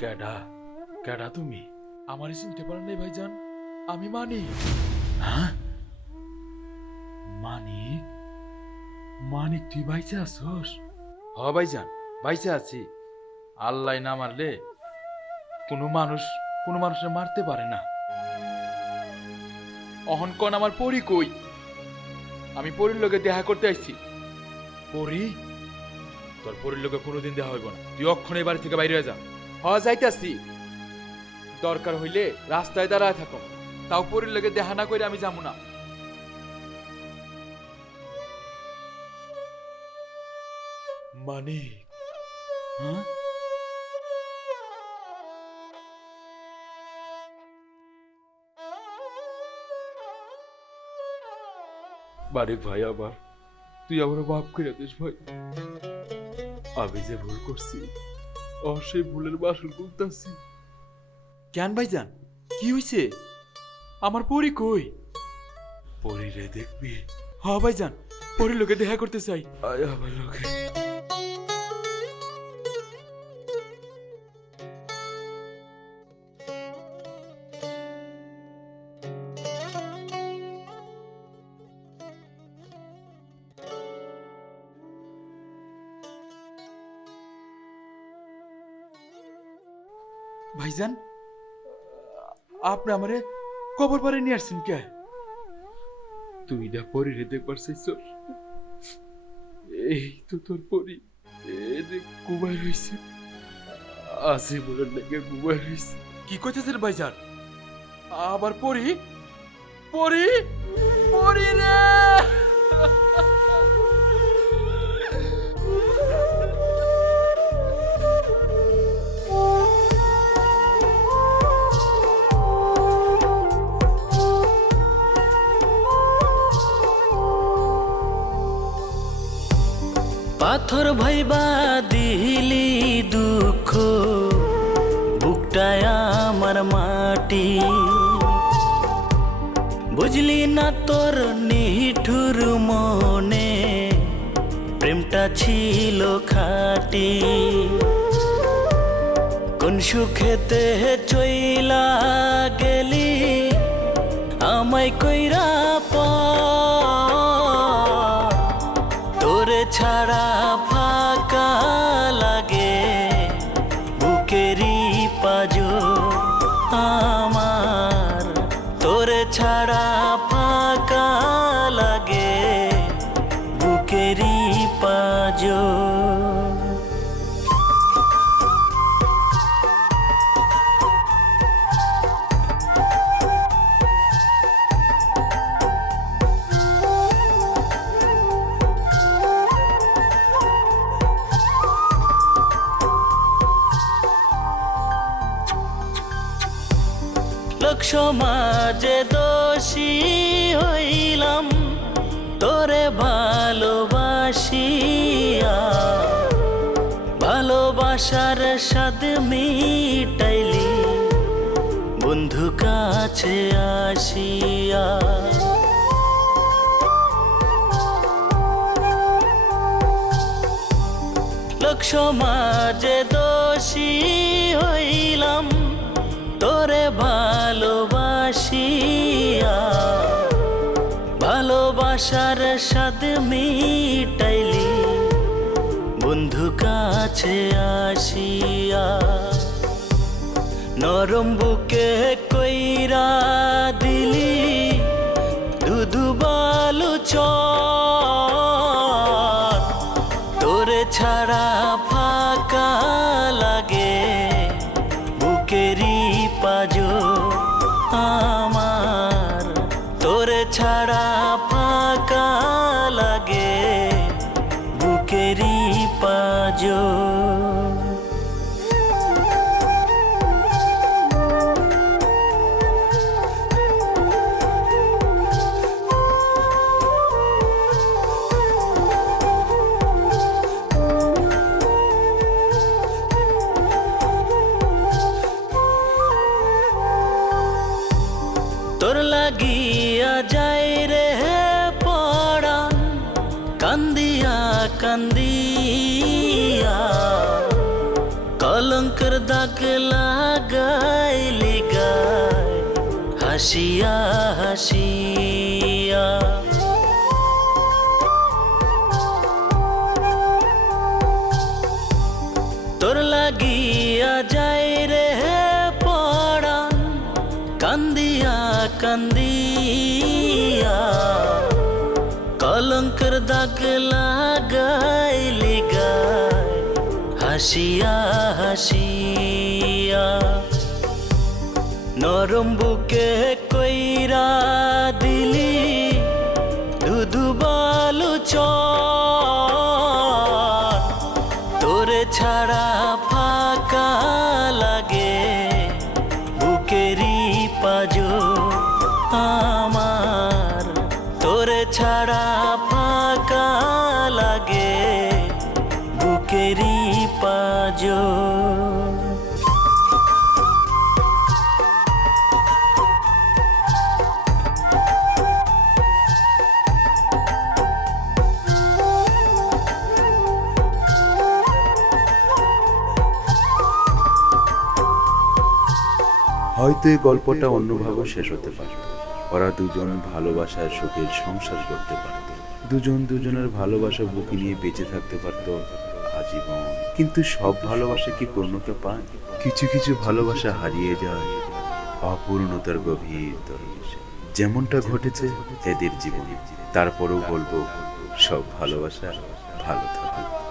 কেডা কেডা তুমি? আমারই চিনতে পারেন নাই ভাইজান, আমি মানি। হ্যাঁ, মানিক? মানিক তুই বাইচে আছস? হ ভাইজান, বাইচে আছি। আল্লাহ না মারলে কোনো মানুষের মারতে পারে না। অহন কন আমার পরি কই? আমি পরির লোকে দেখা করতে আইছি। পরি? তোর পরির লোকে কোনোদিন দেখা হইব না। তুই অক্ষণে বাড়ি থেকে বাইরে যা। হ যাইতাছি। দরকার হইলে রাস্তায় দাঁড়ায় থাকো, তাও পরির লোকে দেখা না করে আমি যাবো না। মানিক? হ্যাঁ, মানিক ভাই, আবার তুই আমার মাফ করে দিস ভাই। আমি যে ভুল করছি, সেই ভুলের বাসন গুনতাছি। কেন ভাইজান, কি হইছে? আমার পরি কই? পরি রে দেখবি? হ্যাঁ ভাইজান, পরির লোকে দেখা করতে চাই। আয় আমার লোকে। ভাইজান, আপনি আমারে কবর পারে নিয়ে আসছেন কে? তুই না পরি রে দেখবার চাইছ? এই তো তোর পরি। দেখ কুমার হয়েছে, আসি বলার লাগে কুমার হয়েছে। কি করতেছেন ভাইজান? আবার পরি? পরি? পরি রে! পাথর ভাইবা দিলি দুঃখ, বুকটায় আমার মাটি। বুঝলি না তোর নিঠুর মনে প্রেমটা ছিল খাটি। কোন সুখেতে চইলা গেলি আমায় কইরা তোরে ছাড়া ফাঁকা লাগে বুকেরই পাজো আমার। তোরে ছাড়া ফাঁকা লাগে বুকেরই পাজো। লোক সমাজে দোষী হইলাম তোরে ভালোবাসিয়া। ভালোবাসার স্বাদ মিটাইলি বন্ধু কাছে আসিয়া। লোক সমাজে দোষী হইলাম তোরে ভালোবাসিয়া। ভালোবাসার স্বাদ মিটাইলি বন্ধু কাছে আসিয়া। নরম বুকে কইরা দিলি দুধু বালু চর। তোরে ছাড়া ফাঁকা লাগে বুকেরই পাজো আমার। তোরে ছাড়া ফাঁকা লাগে বুকেরই পাজো। তোর লাগিয়া যায় রে পড়ান কান্দিয়া কান্দিয়া। কলঙ্কের দাগ লাগাইলি গায় হাসিয়া হাসিয়া। তোর লাগিয়া যায় রে পড়ান কান্দিয়া কান্দিয়া। কলঙ্কের দাগ লাগাইলি গায় হাসিয়া হাসিয়া। নরম বুকে কইরা দিলি দুধু বালু চর। তোরে ছাড়া ফাঁকা লাগে বুকেরই পাজো আমার। তোরে ছাড়া ফাঁকা লাগে বুকেরই পাজো। হয়তো এই গল্পটা অন্যভাবে শেষ হতে পারত। ওরা দুজন ভালোবাসার সুখের সংসার করতে পারত, দুজন দুজনের ভালোবাসা বুকে নিয়ে বেঁচে থাকতে পারত আজীবন। কিন্তু সব ভালোবাসা কি পূর্ণতা পায়? কিছু কিছু ভালোবাসা হারিয়ে যায় অপূর্ণতার গভীর তলদেশে, যেমনটা ঘটেছে এদের জীবনে। তারপরেও বলবো, সব ভালোবাসা ভালো থাকুক।